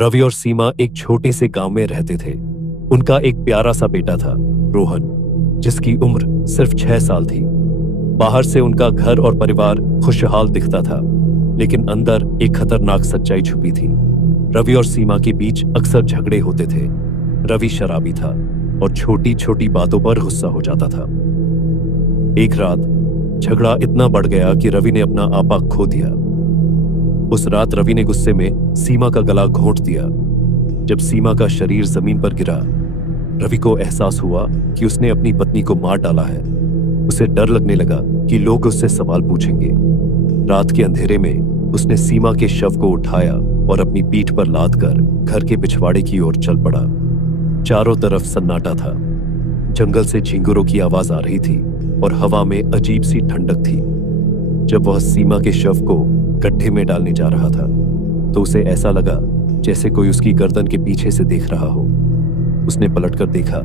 रवि और सीमा एक छोटे से गांव में रहते थे। उनका एक प्यारा सा बेटा था, रोहन, जिसकी उम्र सिर्फ 6 साल थी। बाहर से उनका घर और परिवार खुशहाल दिखता था, लेकिन अंदर एक खतरनाक सच्चाई छुपी थी। रवि और सीमा के बीच अक्सर झगड़े होते थे। रवि शराबी था और छोटी छोटी बातों पर गुस्सा हो जाता था। एक रात झगड़ा इतना बढ़ गया कि रवि ने अपना आपा खो दिया। उस रात रवि ने गुस्से में सीमा का गला घोंट दिया। जब सीमा का शरीर जमीन पर गिरा, रवि को एहसास हुआ कि उसने अपनी पत्नी को मार डाला है। उसे डर लगने लगा कि लोग उससे सवाल पूछेंगे। रात के अंधेरे में उसने सीमा के शव को उठाया और अपनी पीठ पर लाद कर घर के पिछवाड़े की ओर चल पड़ा। चारों तरफ सन्नाटा था। जंगल से झिंगुरों की आवाज आ रही थी और हवा में अजीब सी ठंडक थी। जब वह सीमा के शव को गड्ढे में डालने जा रहा था, तो उसे ऐसा लगा जैसे कोई उसकी गर्दन के पीछे से देख रहा हो। उसने पलटकर देखा,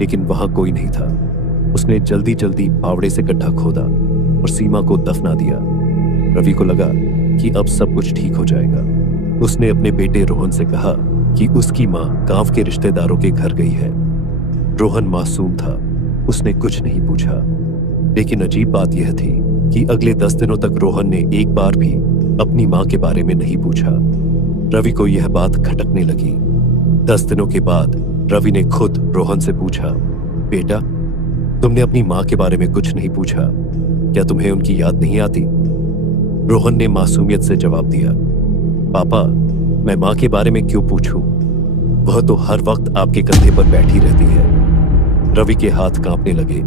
लेकिन वहां कोई नहीं था। उसने जल्दी जल्दी फावड़े से गड्ढा खोदा और सीमा को दफना दिया। रवि को लगा कि अब सब कुछ ठीक हो जाएगा। उसने अपने बेटे रोहन से कहा कि उसकी मां गांव के रिश्तेदारों के घर गई है। रोहन मासूम था, उसने कुछ नहीं पूछा। लेकिन अजीब बात यह थी कि अगले 10 दिनों तक रोहन ने एक बार भी अपनी मां के बारे में नहीं पूछा। रवि को यह बात खटकने लगी। 10 दिनों के बाद रवि ने खुद रोहन से पूछा, बेटा, तुमने अपनी मां के बारे में कुछ नहीं पूछा, क्या तुम्हें उनकी याद नहीं आती? रोहन ने मासूमियत से जवाब दिया, पापा, मैं मां के बारे में क्यों पूछूं? वह तो हर वक्त आपके कंधे पर बैठी रहती है। रवि के हाथ कांपने लगे,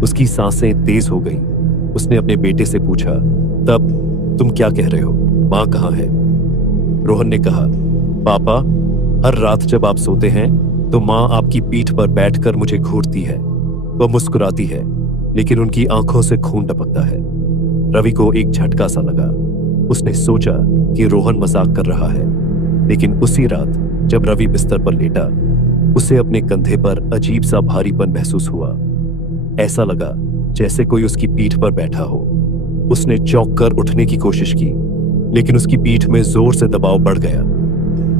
उसकी सांसें तेज हो गईं। उसने अपने बेटे से पूछा, तब तुम क्या कह रहे हो? मां कहां है? रोहन ने कहा, पापा, हर रात जब आप सोते हैं तो मां आपकी पीठ पर बैठकर मुझे घूरती है। वह मुस्कुराती है, लेकिन उनकी आंखों से खून टपकता है। रवि को एक झटका सा लगा। उसने सोचा कि रोहन मजाक कर रहा है, लेकिन उसी रात जब रवि बिस्तर पर लेटा, उसे अपने कंधे पर अजीब सा भारीपन महसूस हुआ। ऐसा लगा जैसे कोई उसकी पीठ पर बैठा हो। उसने चौंक कर उठने की कोशिश की, लेकिन उसकी पीठ में जोर से दबाव बढ़ गया।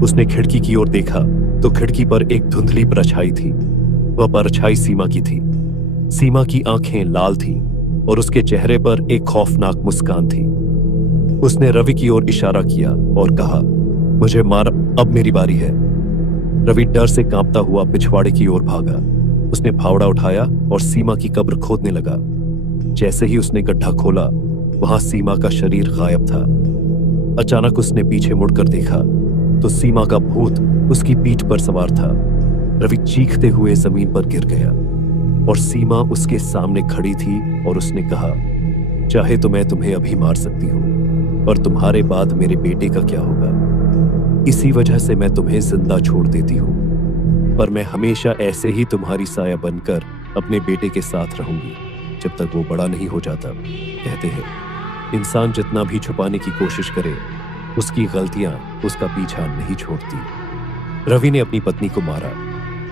उसने खिड़की की ओर देखा तो खिड़की पर एक धुंधली परछाई थी। वह परछाई सीमा की थी। सीमा की आंखें लाल थीं और उसके चेहरे पर एक खौफनाक मुस्कान थी। उसने रवि की ओर इशारा किया और कहा, मुझे मार, अब मेरी बारी है। रवि डर से कांपता हुआ पिछवाड़े की ओर भागा। उसने फावड़ा उठाया और सीमा की कब्र खोदने लगा। जैसे ही उसने गड्ढा खोला, वहां सीमा का शरीर गायब था। अचानक उसने पीछे मुड़कर देखा तो सीमा का भूत उसकी पीठ पर सवार था। रवि चीखते हुए जमीन पर गिर गया और सीमा उसके सामने खड़ी थी और उसने कहा, चाहे तो मैं तुम्हें अभी मार सकती हूं, पर तुम्हारे बाद मेरे बेटे का क्या होगा? इसी वजह से मैं तुम्हें जिंदा छोड़ देती हूं, पर मैं हमेशा ऐसे ही तुम्हारी साया बनकर अपने बेटे के साथ रहूंगी जब तक वो बड़ा नहीं हो जाता। कहते हैं, इंसान जितना भी छुपाने की कोशिश करे, उसकी गलतियां उसका पीछा नहीं छोड़ती। रवि ने अपनी पत्नी को मारा,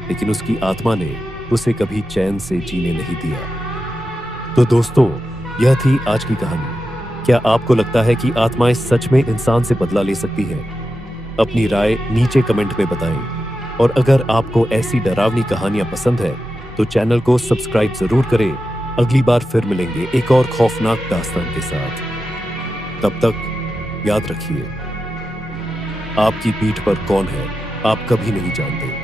लेकिन उसकी आत्मा ने उसे कभी चैन से जीने नहीं दिया। तो दोस्तों, यह थी आज की कहानी। क्या आपको लगता है कि आत्माएं सच में इंसान से बदला ले सकती हैं? अपनी राय नीचे कमेंट में बताएं। और अगर आपको ऐसी डरावनी कहानियां पसंद है तो चैनल को सब्सक्राइब जरूर करें। अगली बार फिर मिलेंगे एक और खौफनाक दास्तान के साथ। तब तक याद रखिए, आपकी पीठ पर कौन है आप कभी नहीं जानते।